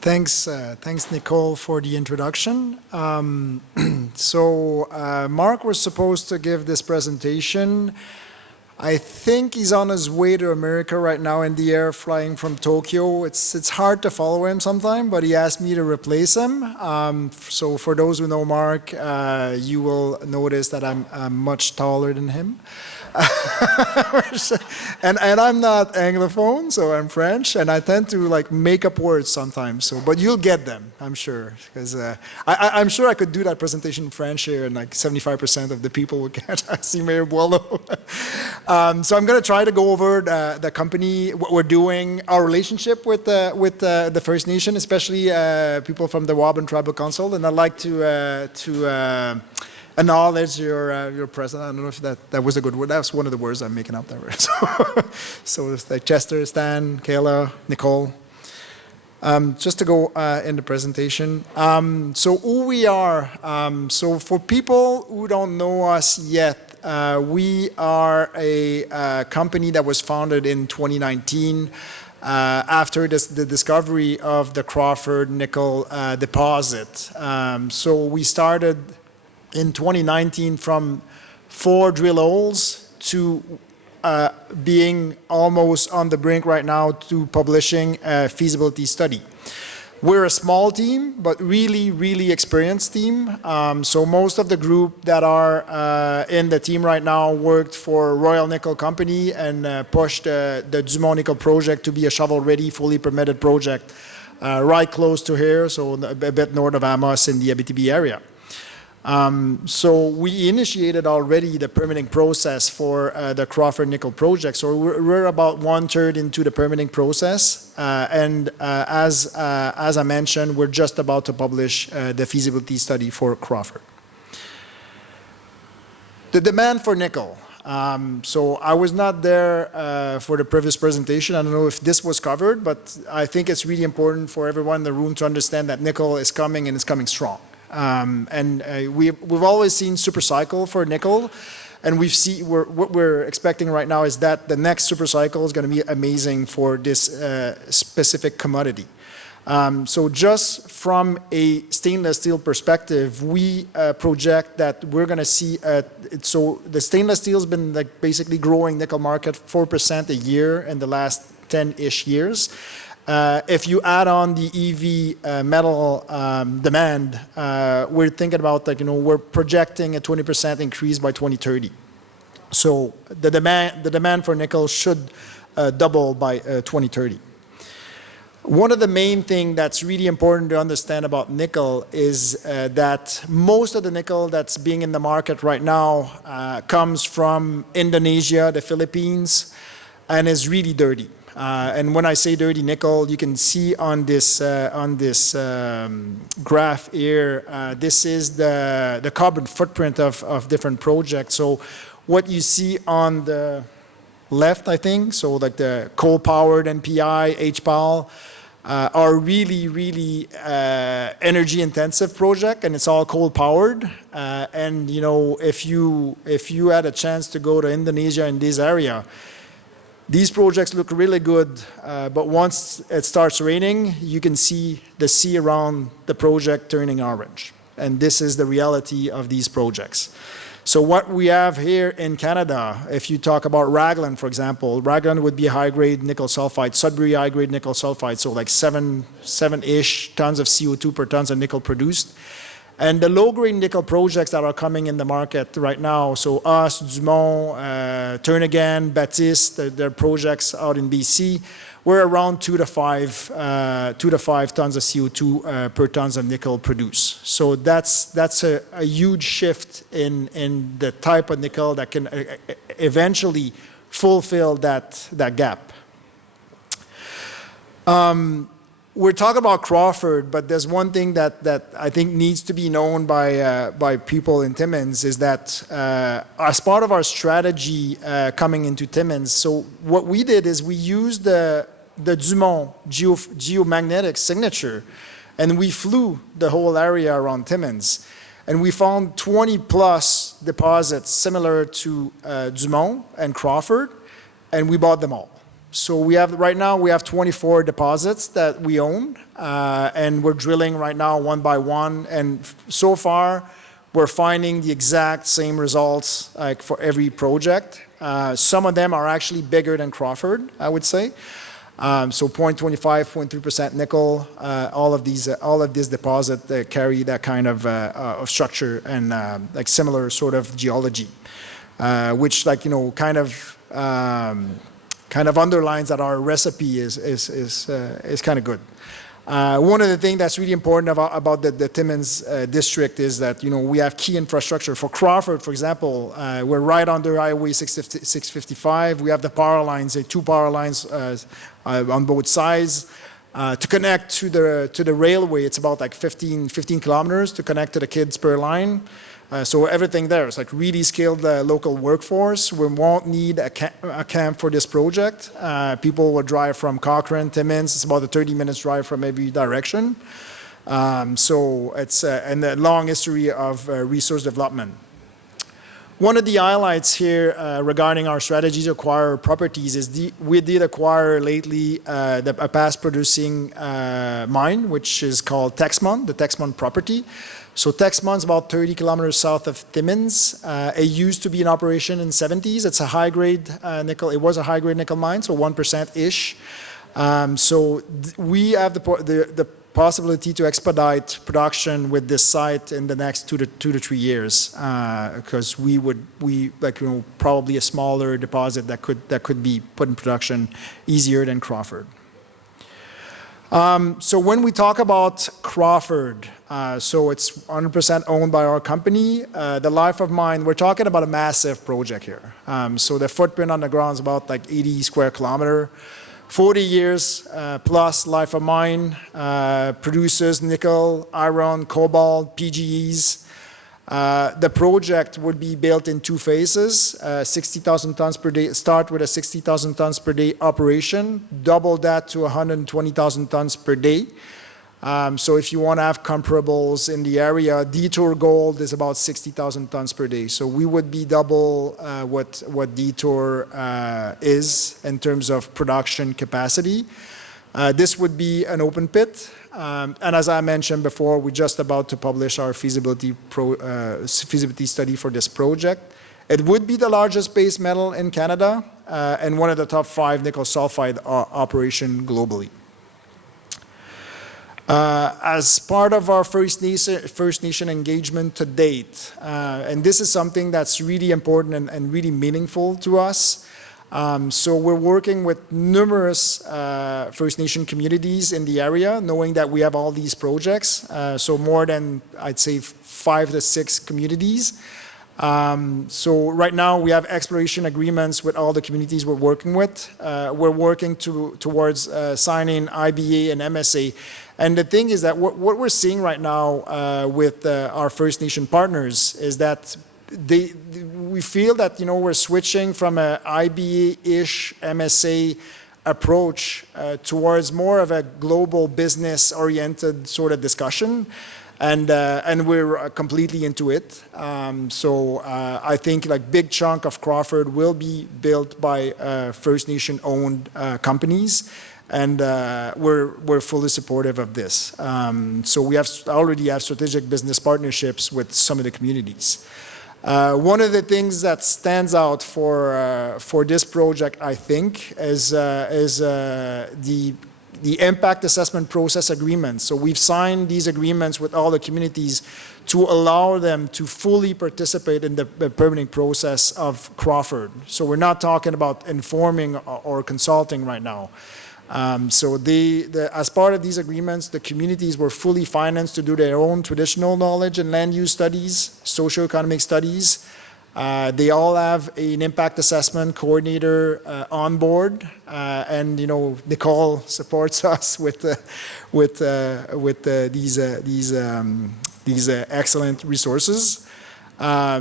Thanks, Nicole, for the introduction. Mark was supposed to give this presentation. I think he's on his way to America right now in the air, flying from Tokyo. It's hard to follow him sometimes, but he asked me to replace him. So for those who know Mark, you will notice that I'm much taller than him. and I'm not Anglophone, so I'm French, and I tend to like make up words sometimes. So, but you'll get them, I'm sure, because I'm sure I could do that presentation in French here, and like 75% of the people would get. I see Mayor Boileau. So I'm going to try to go over the company, what we're doing, our relationship with the First Nation, especially people from the Waban Tribal Council, and I'd like to acknowledge your presence. I don't know if that was a good word. That's one of the words I'm making up there. So it's like Chester, Stan, Kayla, Nicole. Just to go in the presentation. So who we are. So for people who don't know us yet, we are a company that was founded in 2019 after the discovery of the Crawford Nickel deposit. So we started in 2019 from 4 drill holes to being almost on the brink right now to publishing a feasibility study. We're a small team, but really, really experienced team. So most of the group that are in the team right now worked for Royal Nickel Company and pushed the Dumont Nickel project to be a shovel-ready, fully permitted project right close to here, so a bit north of Amos in the Abitibi area. So we initiated already the permitting process for the Crawford Nickel project. So we're about 1/3 into the permitting process, and as I mentioned, we're just about to publish the feasibility study for Crawford. The demand for nickel. So I was not there for the previous presentation. I don't know if this was covered, but I think it's really important for everyone in the room to understand that nickel is coming and it's coming strong. We've always seen super cycle for nickel, and what we're expecting right now is that the next super cycle is going to be amazing for this specific commodity. So just from a stainless steel perspective, we project that we're going to see, so the stainless steel has been like basically growing nickel market 4% a year in the last 10-ish years. If you add on the EV metal demand, we're thinking about we're projecting a 20% increase by 2030. So the demand for nickel should double by 2030. One of the main things that's really important to understand about nickel is that most of the nickel that's being in the market right now comes from Indonesia, the Philippines, and is really dirty. And when I say dirty nickel, you can see on this graph here, this is the carbon footprint of different projects. So what you see on the left, I think, so like the coal-powered NPI, HPAL, are really, really energy-intensive project, and it's all coal-powered. And if you had a chance to go to Indonesia in this area, these projects look really good, but once it starts raining, you can see the sea around the project turning orange. And this is the reality of these projects. So what we have here in Canada, if you talk about Raglan, for example, Raglan would be high-grade nickel sulfide, Sudbury high-grade nickel sulfide, so like seven-ish tons of CO2 per tons of nickel produced. And the low-grade nickel projects that are coming in the market right now, so us, Dumont, Turnagain, Baptiste, their projects out in BC, we're around 2 to 5 tons of CO2 per tons of nickel produced. So that's a huge shift in the type of nickel that can eventually fulfill that gap. We're talking about Crawford, but there's one thing that I think needs to be known by people in Timmins is that as part of our strategy coming into Timmins, so what we did is we used the Dumont geomagnetic signature, and we flew the whole area around Timmins, and we found 20 plus deposits similar to Dumont and Crawford, and we bought them all. So we have, right now, we have 24 deposits that we own, and we're drilling right now one by one, and so far, we're finding the exact same results like for every project. Some of them are actually bigger than Crawford, I would say. So 0.25, 0.3% nickel, all of these deposits carry that kind of structure and like similar sort of geology, which like, you know, kind of underlines that our recipe is kind of good. One of the things that's really important about the Timmins district is that, you know, we have key infrastructure. For Crawford, for example, we're right under Highway 655. We have the power lines, two power lines on both sides. To connect to the railway, it's about like 15 kilometers to connect to the kids per line. So everything there is like really skilled local workforce. We won't need a camp for this project. People will drive from Cochrane, Timmins. It's about a 30 minutes drive from every direction. So it's and a long history of resource development. One of the highlights here regarding our strategy to acquire properties is we did acquire lately a past producing mine, which is called Texmont, the Texmont property. So Texmont's about 30 kilometers south of Timmins. It used to be in operation in the 70s. It's a high-grade nickel. It was a high-grade nickel mine, so 1%-ish. So we have the possibility to expedite production with this site in the next two to 3 years, because like, you know, probably a smaller deposit that could be put in production easier than Crawford. So when we talk about Crawford, so it's 100% owned by our company. The life of mine, we're talking about a massive project here. So the footprint on the ground is about like 80 square kilometers. 40 years plus life of mine, produces nickel, iron, cobalt, PGEs. The project would be built in two phases, 60,000 tons per day, start with a 60,000 tons per day operation, double that to 120,000 tons per day. So if you want to have comparables in the area, Detour Gold is about 60,000 tons per day. So we would be double what Detour is in terms of production capacity. This would be an open pit. And as I mentioned before, we're just about to publish our feasibility study for this project. It would be the largest base metal in Canada and one of the top 5 nickel sulphide operation globally. As part of our First Nation engagement to date, and this is something that's really important and really meaningful to us. So we're working with numerous First Nation communities in the area, knowing that we have all these projects. So more than, I'd say, 5 to 6 communities. So right now we have exploration agreements with all the communities we're working with. We're working towards signing IBA and MSA. And the thing is that what we're seeing right now with our First Nation partners is that we feel that, you know, we're switching from a IBA-ish MSA approach towards more of a global business-oriented sort of discussion. And we're completely into it. So I think like big chunk of Crawford will be built by First Nation-owned companies, and we're fully supportive of this. So we already have strategic business partnerships with some of the communities. One of the things that stands out for this project, I think, is the impact assessment process agreements. So we've signed these agreements with all the communities to allow them to fully participate in the permitting process of Crawford. So we're not talking about informing or consulting right now. So as part of these agreements, the communities were fully financed to do their own traditional knowledge and land use studies, socioeconomic studies. They all have an impact assessment coordinator on board, and you know, Nicole supports us with these excellent resources.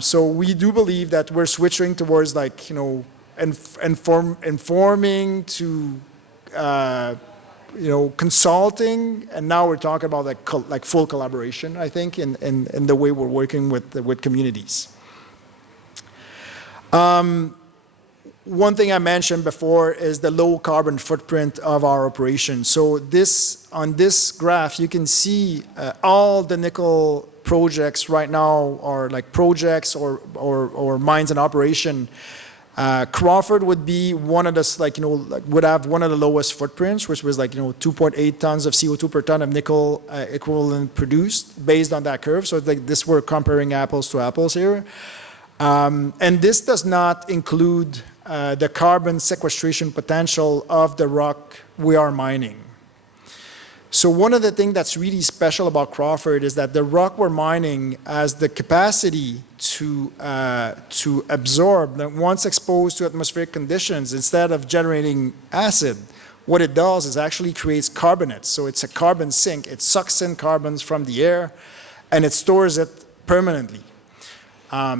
So we do believe that we're switching towards, like, you know, informing to you know, consulting, and now we're talking about like full collaboration, I think, in the way we're working with communities. one thing I mentioned before is the low carbon footprint of our operation. So on this graph, you can see all the nickel projects right now are like projects or mines in operation. Crawford would be one of the, would have one of the lowest footprints, which was 2.8 tons of CO2 per ton of nickel equivalent produced based on that curve. So it's like this, we're comparing apples to apples here. And this does not include the carbon sequestration potential of the rock we are mining. So one of the things that's really special about Crawford is that the rock we're mining has the capacity to absorb, once exposed to atmospheric conditions, instead of generating acid, what it does is actually creates carbonates. So it's a carbon sink. It sucks in carbons from the air and it stores it permanently.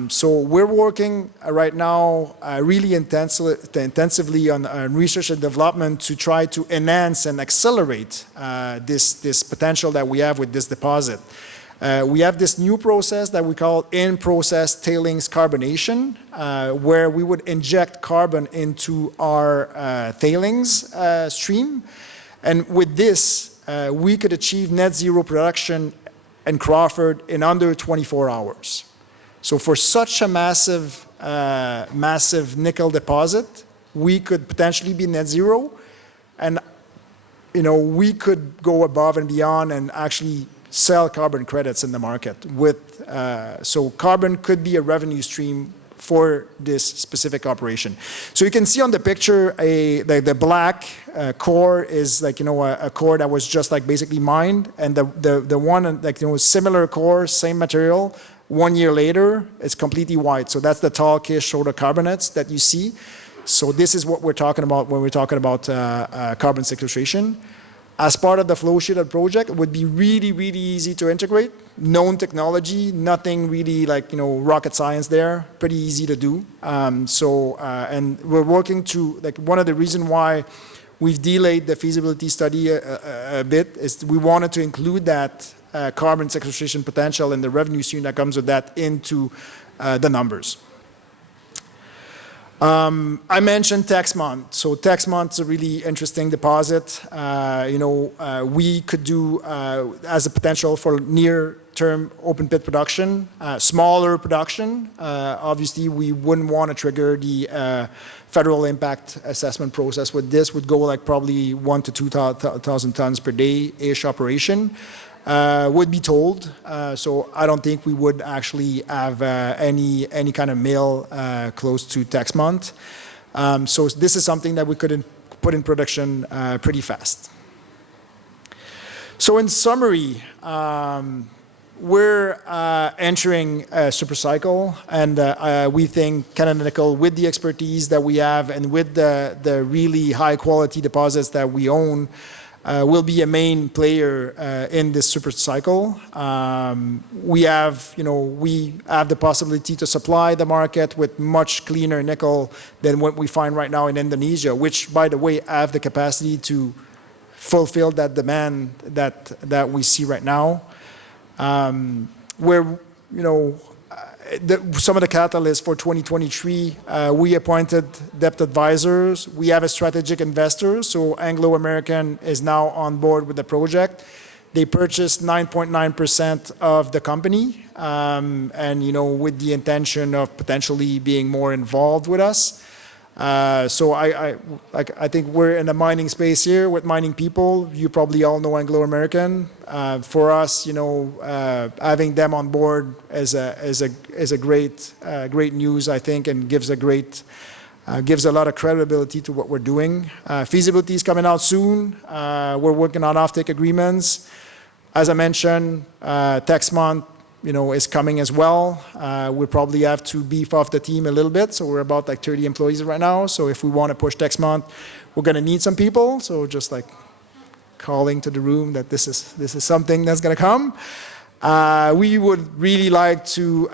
So we're working right now really intensively on research and development to try to enhance and accelerate this potential that we have with this deposit. We have this new process that we call in-process tailings carbonation, where we would inject carbon into our tailings stream. And with this, we could achieve net zero production in Crawford in under 24 hours. So for such a massive nickel deposit, we could potentially be net zero, and we could go above and beyond and actually sell carbon credits in the market. So carbon could be a revenue stream for this specific operation. So you can see on the picture the black core is a core that was just basically mined, and the one similar core, same material. 1 year later, it's completely white. So that's the tall Kish soda carbonates that you see. So this is what we're talking about when we're talking about carbon sequestration. As part of the flow sheet of the project, it would be really, really easy to integrate. Known technology, nothing really rocket science there. Pretty easy to do. And we're working to, one of the reasons why we've delayed the feasibility study a bit is we wanted to include that carbon sequestration potential and the revenue stream that comes with that into the numbers. I mentioned Texmont. So Texmont is a really interesting deposit. We could do as a potential for near-term open pit production, smaller production. Obviously, we wouldn't want to trigger the federal impact assessment process with this. Would go probably 1,000 to 2,000 tons per day-ish operation. Would be told. So I don't think we would actually have any kind of mill close to Texmont. So this is something that we could put in production pretty fast. So in summary, we're entering a super cycle, and we think Canada Nickel, with the expertise that we have and with the really high quality deposits that we own, will be a main player in this super cycle. We have the possibility to supply the market with much cleaner nickel than what we find right now in Indonesia, which, by the way, have the capacity to fulfill that demand that we see right now. Where some of the catalysts for 2023, we appointed debt advisors. We have a strategic investor, so Anglo American is now on board with the project. They purchased 9.9% of the company, and with the intention of potentially being more involved with us. So I think we're in the mining space here with mining people. You probably all know Anglo American. For us, having them on board is a great news, I think, and gives a lot of credibility to what we're doing. Feasibility is coming out soon. We're working on offtake agreements. As I mentioned, Texmont is coming as well. We probably have to beef off the team a little bit. So we're about 30 employees right now. So if we want to push Texmont, we're going to need some people. So just calling to the room that this is something that's going to come. We would really like to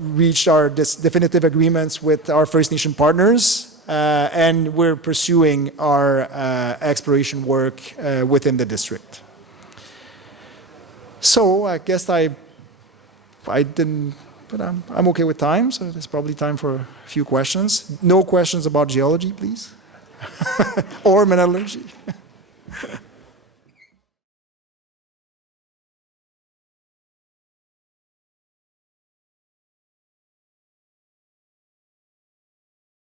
reach our definitive agreements with our First Nation partners. And we're pursuing our exploration work within the district. So I guess I didn't but I'm okay with time, so there's probably time for a few questions. No questions about geology, please, or metallurgy.